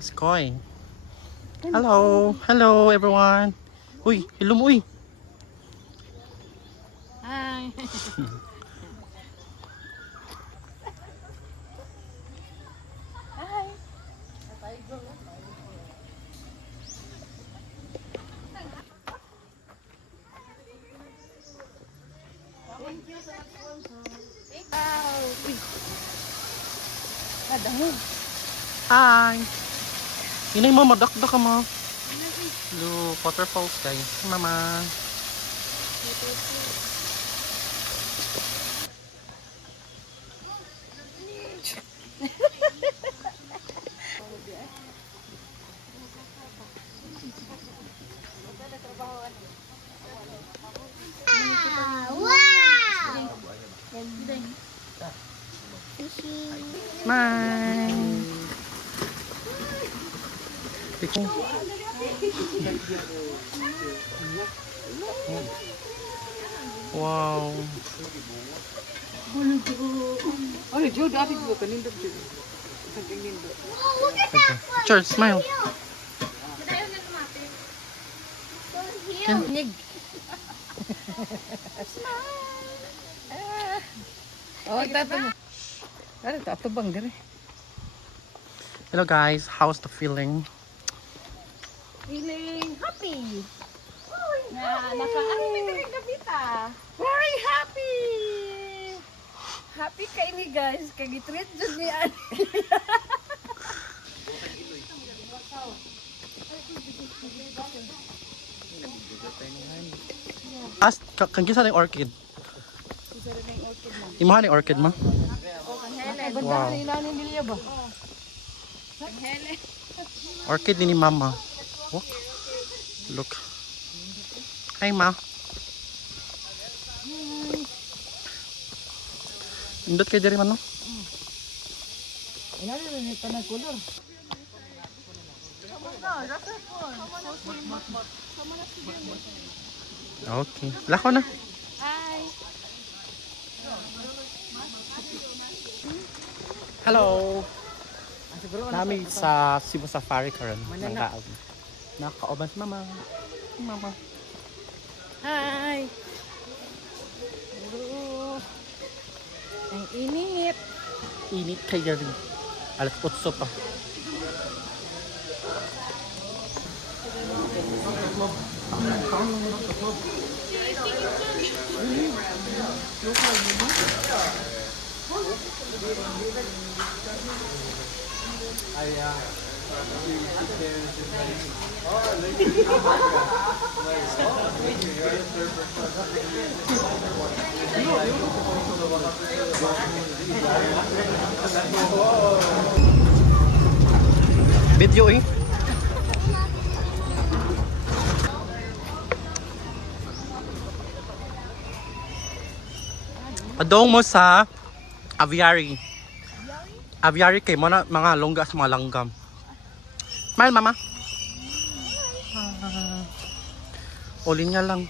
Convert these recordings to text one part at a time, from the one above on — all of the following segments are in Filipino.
Skoy. Hello. Hello everyone. Uy, hello mo uy. Hi. Hi. Inay mo, madakdak ka mo. Look, waterfalls guys. Mama. Smile. Wow. Ano, Jude, dati ko kanindog, Jude. Saking nindog. Picture, smile. Nig. Oh, tato mo. Ano, tato bang dire? Hello guys, how's the feeling? Feeling happy. Na naka-anime na rin kapita. Very happy. Happy kayo ni guys. Kagitreat dyan ni Ani. As, kang gisa ng orchid. Imahan ng orchid mo? Wow. Orchid ni mama. Oh. Look. Hi ma. Indot kayo diri man no? Wala na rin ito na kulor. Okay. Lako na. Hi. Hello. Nami sa Cebu Safari karon. Nakauban si mama. Mama. Hi. Ang init. Init kayo rin. Alas 8 pa. Video eh. Padong mo sa aviary. Aviary kay mo na mga longga sa mga langgam. Smile mama. Uli niya lang.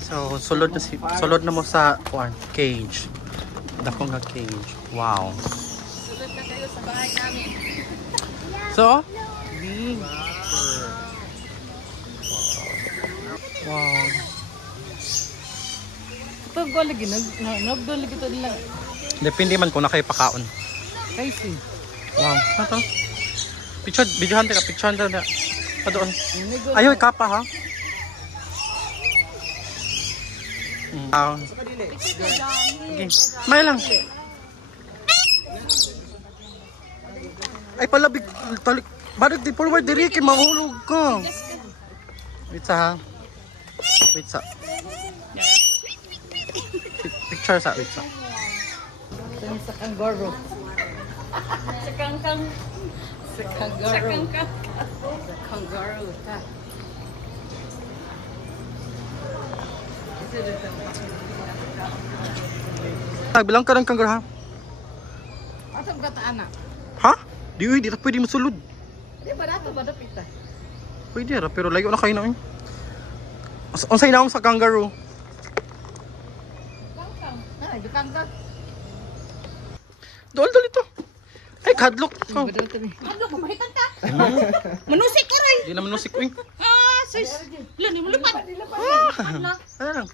So sulod na mo sa cage. Dako nga cage. Wow. Sulod na kayo sa bahay namin. So, big. Wow. Ito ko lagi nagdol lagi to nila. Depende man kung na kayo pakaon. Kaisi. Wow. Ito. Videohan ka, picturehan ka. Padoon. Ayaw, ikapa ha. Okay. Smile lang. Ay palabig talik. Badag di forward diri kay mahulog ka. Wait sa. Wait sa. Picture sa wait sa. Sa kangaroo. Sa kangkang. Sa kangaroo. Sa kangaroo. Ta. Bilang ka ng kangaroo ha. Masam ka ta anak. Ha? Di uy, di ta pwede masulod. Di ba nato ba dapit ta? Pwede ra, pero layo na kayo na. Unsay naong sa kangaroo? Kangkang. Ah, di kangkang. Dol ito. Ay, kadlok. Oh. Ano ko mahitan ka? Manusik ka rin. Di naman nusik uy. Ah, sis. Lan mo lipat. Ano lang?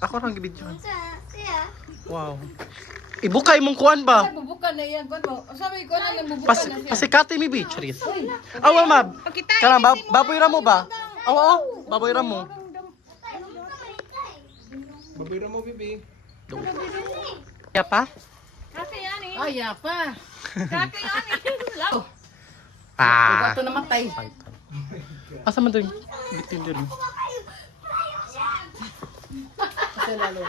Ako lang gibidyo. Wow. Ibukay mong kuan ba? Bubukan na yan. Sabi ko na lang bubukan na siya. Pasikati mi bi, charis. Awa mab. Kana baboy ra mo ba? Awa, baboy ra mo. Baboy ra mo, bibi. Ya pa? Kakayani. Ay, yapa. Kakayani. Lao. Ah. Ito namatay. Asa man doon? Bitin din. Kasi lalo.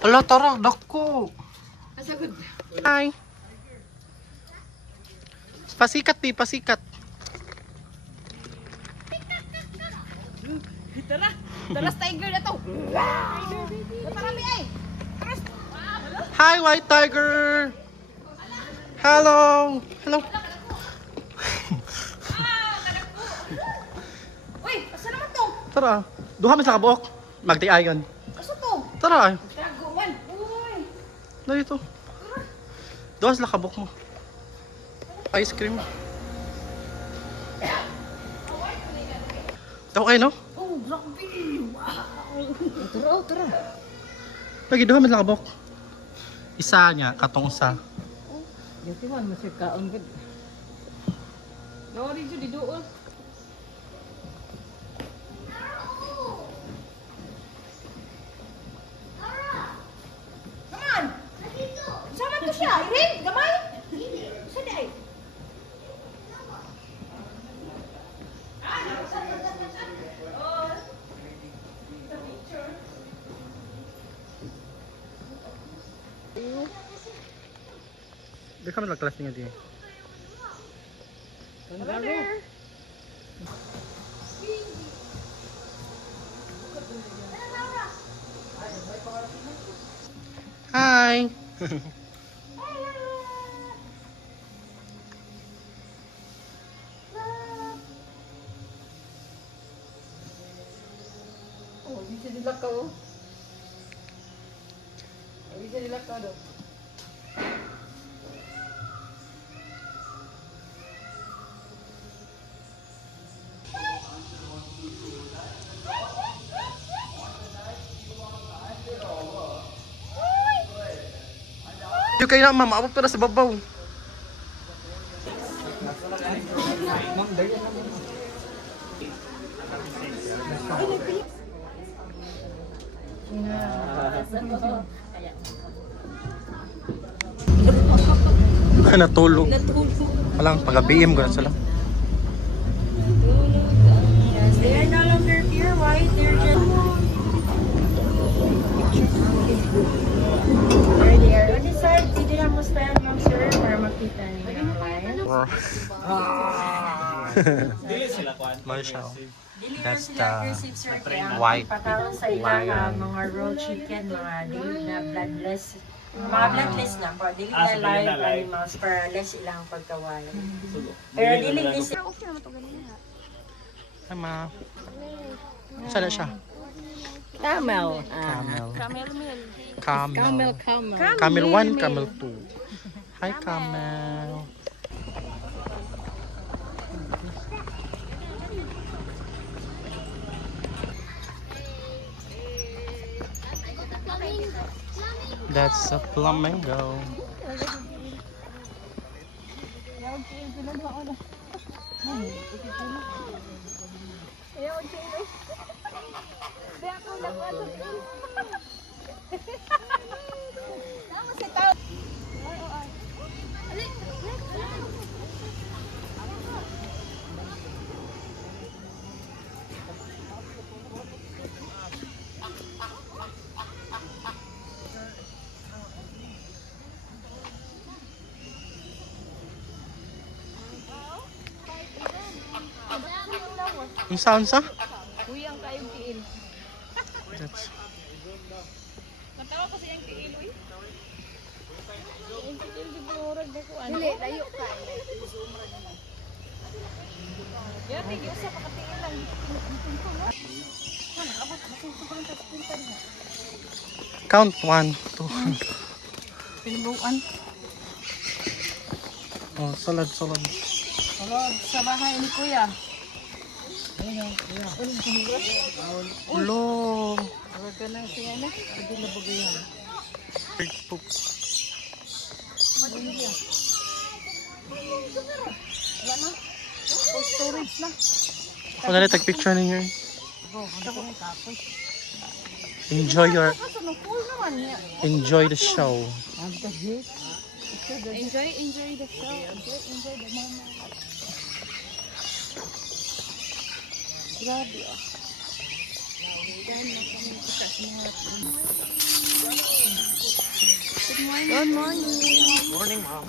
Ala, tara, dako. Asagod. Hi. Pasikat di, pasikat. Tara. Tara, tiger na to. Tara, mi ay. Hi, white tiger. Hello. Hello. Uy, asa naman to? Tara. Duha man sa kabuok. Magdi-ayon. Asa to? Tara. Taguan. Uy. Dali to. Duha sila kabuok mo. Ice cream. Daw kayo, no? Oh, grabe. Wow. Tara, tara. Lagi, duha man sila kabuok. Isa niya, katong isa. Yati man, masir kaon gud. Lori jud di doon. Come on. Sama to siya, Irin, gamay. Sada ay. Di kami nagklas niya din. Hi. Oh, bisa dilakaw. Bisa dilakaw do. Yung kayo na mamaabot pa na sa babaw. Natulog. Walang pag-BM ko na sila. Yes, they are no longer pure white. They're just. There they are. On this side, dito lang mo stand, ma'am, sir, para makita niyo yung line. Marshall. Dili That's sila the aggressive, sir. Kaya white patawag sa ilang mga raw chicken, mga dili na bloodless. Mga bloodless na po. Dili na live animals para less ilang pagkawala. Pero dili ni sila. Tama. Saan na siya? Camel. Camel. Camel. Camel 1, Camel 2. Hi, Camel. That's a flamingo. Unsa? Uyang kayong tiil. That's... Matawa kasi yung tiil, uy. Dili, layo ka. Ya, tigil sa pakatingin lang. Count 1, 2. Pinubuan. Oh, salad, salad. Tulog sa bahay ni Kuya. Ulo. Tulog ka na siya na. Hindi na bagayan. Big poop. Wala na. O storage na. Ano na, take picture ninyo. Enjoy the show. Enjoy the show. Enjoy the moment. Grabe ah. Good morning. Morning, mom.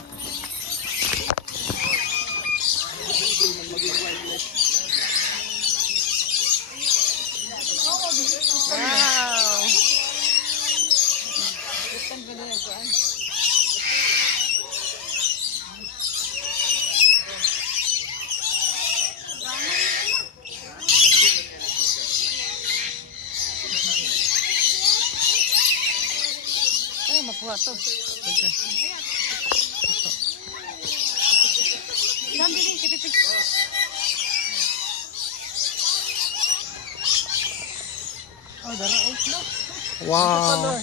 Wow. Ay, makuha to. Okay. Sambil ni, pipipig. Oh, dara ay no. Wow.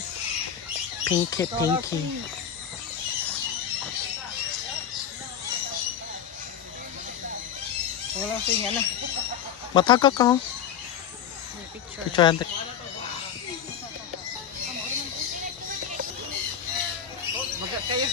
Pinky, pinky. Wala siya na. Mataga ka, oh. Picture. Picture yan. Maga kayo.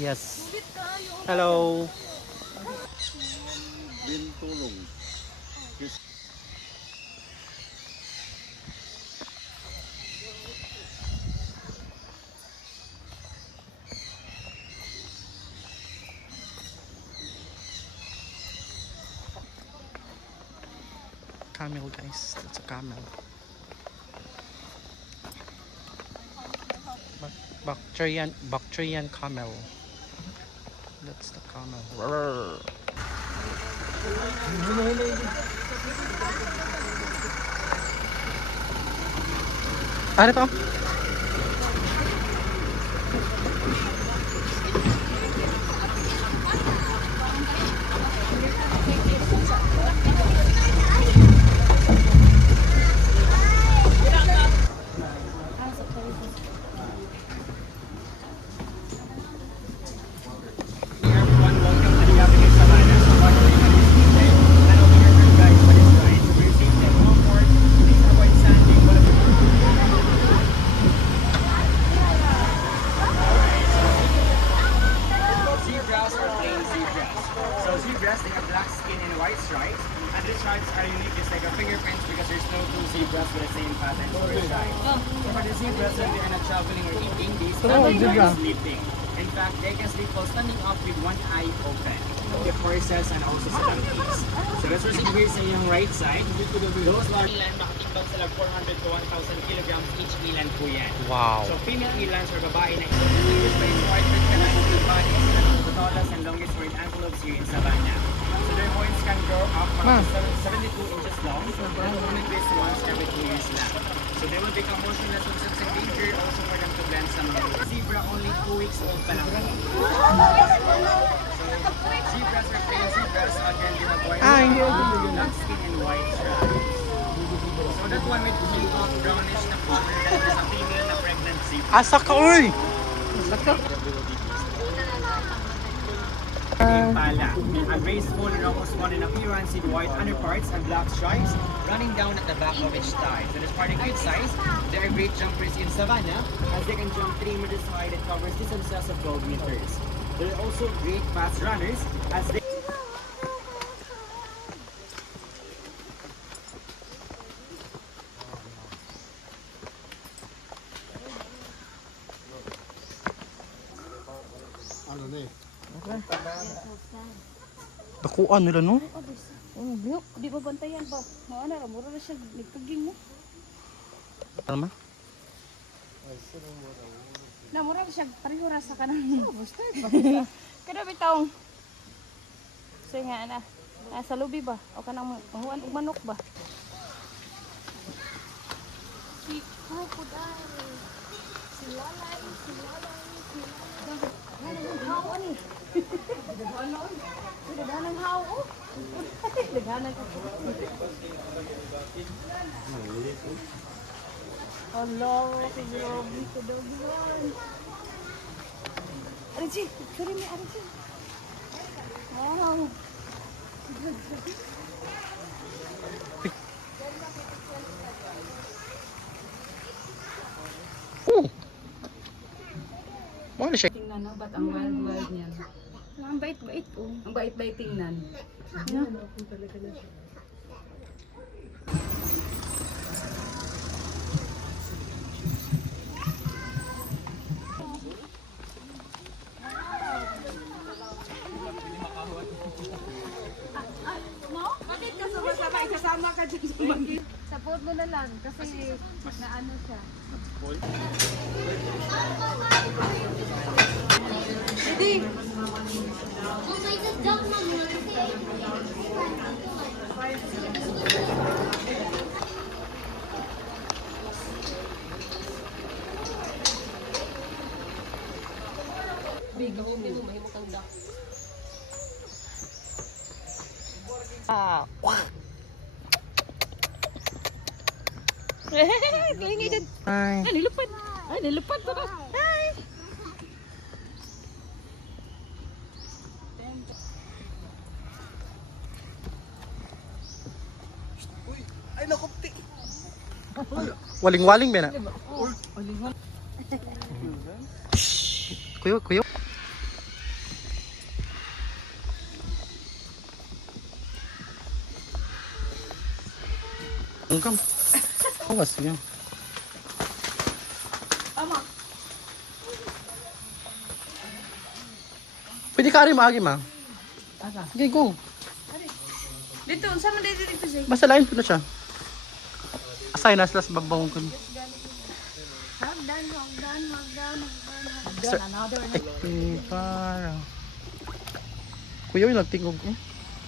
Yes. Hello. Camel, guys. That's a camel. Bactrian camel. That's the camel. Roar. Ano to? Zebras are plain zebras. So zebras, they have black skin and white stripes. And these stripes are unique, just like a fingerprints, because there's no two zebras with the same pattern or stripe. So for the zebras, when they are not traveling or eating, these are sleeping. In fact, they can sleep while standing up with one eye open. The horses and also sa donkeys. So let's proceed here sa yung right side. Those large eland, makatimbang sila 400 to 1,000 kilograms each eland po yan. Wow. So female elands or babae na distinguished by its white with canine bodies, the tallest and longest word antelopes here in Savannah. So their horns can grow up up to 72 inches long, and only this once every 2 years lang. So they will become motionless when sensing danger, also for them to blend some of zebra only 2 weeks old pa lang. So zebras are plain zebras, again they have white black skin and white stripes. So that one with pink brownish na color, that is a female na pregnant zebra. Asa ka, uy! The Impala. A graceful and almost one in appearance with white underparts and black stripes running down at the back of each thigh. So despite their cute size, they are great jumpers in savanna as they can jump 3 meters high that covers distances of 12 meters. They're also great fast runners as they Dakuan nila, no? Oh, biyok, di ba bantayan ba? Mao na, mura na siya nagpaging mo. Tama? Na mura na siya pareho ra sa kanang. Oh, basta pa. Kada bitaw. Say nga na. Sa lubi ba? O kanang mahuan og manok ba? Si crocodile. Si lalay, si lalay, si lalay. Ganang haw ani. Ganang haw. Ganang ka. Hello, si Yogi ko daw yun. Archie, picture me, Archie. Wow. Oh! Ano siya? Tingnan na, ba't ang wild niya? Ang bait-bait po. Ang bait-bait tingnan. Support mo na lang kasi naano siya. Klingi din. Ay. Ay, nilupad. Ay, nilupad pa. Ay. Waling-waling ba na? Kuyo, kuyo. Ungkam. Awas niya. Pwede ka rin maagi, ma. Okay, go. Dito, saan mo dito siya? Basta lain po na siya. Asay na sila sa babawang ko. Hagdan. Para. Kuya, yung nagtingog ko.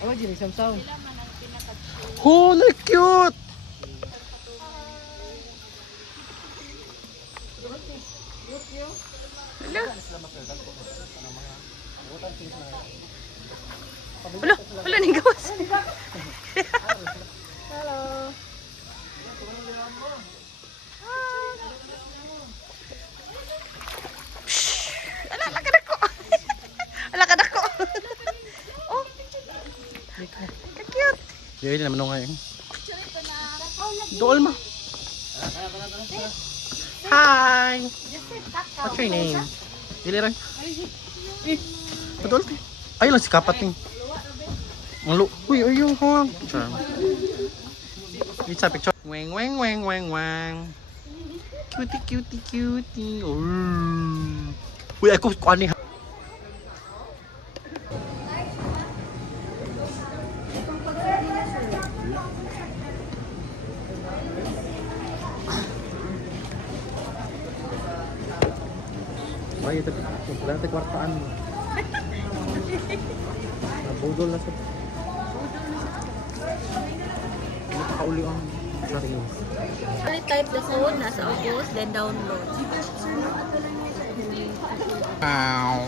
Oh, di nagsamsaw. Oh, na cute! Wala ning gawas. Oh. Ka-cute. Yun naman nung ngayon. Dool ma. Hi! What's your name? Dili rin. Dool. Ay lang si kapat ni. Uy, ayun ko. It's a picture. Weng, weng, weng, weng, weng. Cutie, cutie, cutie. Uy, ako kuan ni. Ay, ito. Wala tayo kwartaan mo. Nabudol na sa... Hindi pa kauli ang sarili. Ulit type the phone, nasa August, then download. Wow.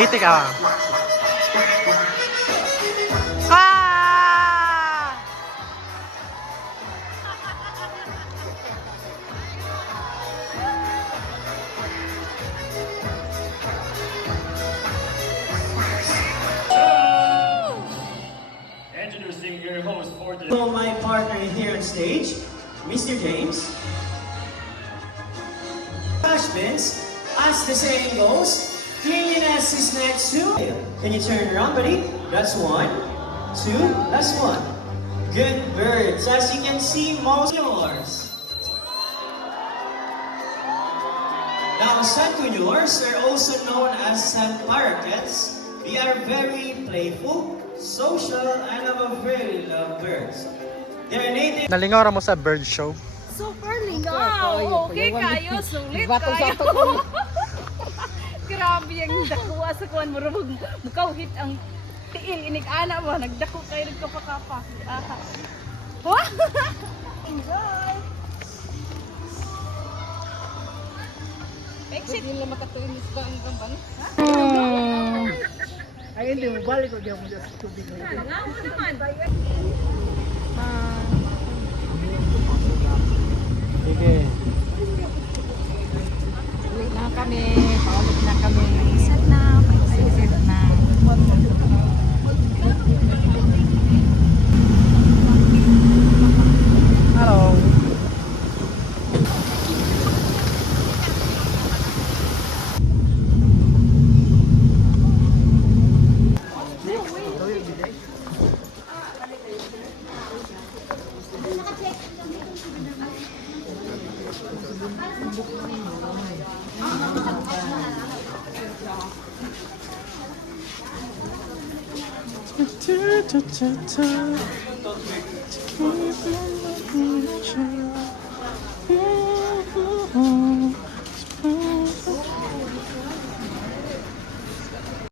Ite ka. on stage, Mr. James. Trash bins, as the saying goes, cleanliness is next to. Can you turn around, buddy? That's 1, 2, that's 1. Good birds. As you can see, most yours. Now, Sancunyors are also known as San Parakeets. They are very playful, social, and have a very love birds. They are native. Nalingaw ra mo sa bird show. Super lingaw. Okay kayo, sulit kayo. Grabe yung dakuha sa kuwan mo. Mukawhit ang tiil. Inig-ana mo. Nagdako kayo. Nagkapakapa. Aha. Enjoy! Exit. Hindi lang makatuinis ba ang kampan? Ay, hindi mo balik ko diyan mo sa tubig. Nangaw naman. Sige. Ulit na kami. Paulit na kami. Isip na. Isip na. Hello.